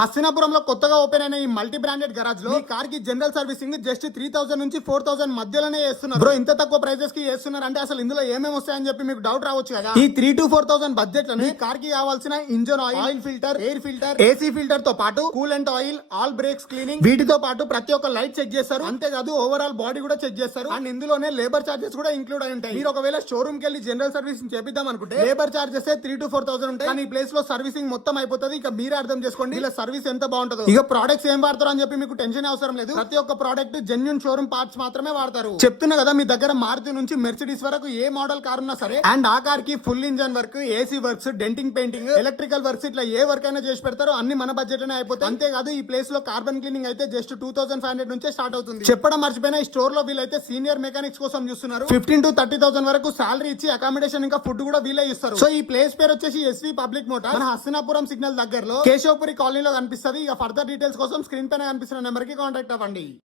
హస్తినాపురంలో కొత్తగా ఓపెన్ అయిన ఈ మల్టీ బ్రాండెడ్ గరాజ్ లో ఈ కార్ కి జనరల్ సర్వీసింగ్ జస్ట్ 3000 నుంచి 4000 మధ్యలోనే చేస్తున్నారు. బ్రో ఇంత తక్కువ ప్రైజెస్ కి చేస్తున్నారు అంటే అసలు ఇందులో ఏమేమి వస్తాయని చెప్పి మీకు డౌట్ రావచ్చు కదా. ఈ 3 to 4000 బడ్జెట్ లో ఈ కార్ కి కావాల్సిన engine oil filter, air filter, AC filter తో పాటు coolant oil, all breaks cleaning, వీటితో పాటు ప్రతి ఒక్క లైట్ చెక్ చేస్తారు. అంతేకాదు ఓవరాల్ బాడీ కూడా చెక్ చేస్తారు. అండ్ ఇందులోనే లేబర్ చార్జెస్ కూడా ఇంక్లూడ్ అయి ఉంటాయి. మీరు ఒకవేళ షోరూమ్ కి వెళ్ళి జనరల్ సర్వీసింగ్ చేపిద్దాం అనుకుంటే లేబర్ చార్జెస్ 3 to 4000 ఉంటాయి. కానీ ఈ ప్లేస్ లో సర్వీసింగ్ మొత్తం అయిపోతుంది. ఇక మీరే అర్థం చేసుకోండి ఇలా సర్వీస్ ఎంత బాగుంటుందో. ఇక ప్రొడక్ట్స్ ఏం వాడతారు అని చెప్పి మీకు టెన్షన్ అవసరం లేదు. ప్రతి ఒక్క ప్రోడక్ట్ జెన్యూన్ షోరూమ్ పార్ట్స్ మాత్రమే వాడతారు. చెప్తున్నా కదా మీ దగ్గర మారుతి నుంచి మెర్సిడీస్ వరకు ఏ మోడల్ కార్ ఉన్నా సరే అండ్ ఆ కార్ కి full engine work, AC works, denting, painting, electrical works ఇట్లా ఏ వర్క్ అయినా చేసి పెడతారు. అన్ని మన బడ్జెట్ లోనే అయిపోతాయి. అంతేకాదు ఈ ప్లేస్ లో కార్బన్ క్లీనింగ్ అయితే జస్ట్ 2500 నుంచే స్టార్ట్ అవుతుంది. చెప్పడం మర్చిపోయిన ఈ స్టోర్ లో వీళ్ళైతే సీనియర్ మెకానిక్స్ కోసం చూస్తున్నారు. 15 to 30,000 వరకు సాలరీ ఇచ్చి అకామిడేషన్ ఇంకా ఫుడ్ కూడా వీలే ఇస్తారు. సో ఈ ప్లేస్ పేరు వచ్చేసి ఎస్వి పబ్లిక్ మోటార్. మన హస్తినాపురం సిగ్నల్ దగ్గరలో కేశవపురి కాలనీలో కనిపిస్తుంది. ఇక ఫర్దర్ డీటెయిల్స్ కోసం స్క్రీన్ పైన కనిపిస్తున్న నెంబర్ కి కాంటాక్ట్ అవ్వండి.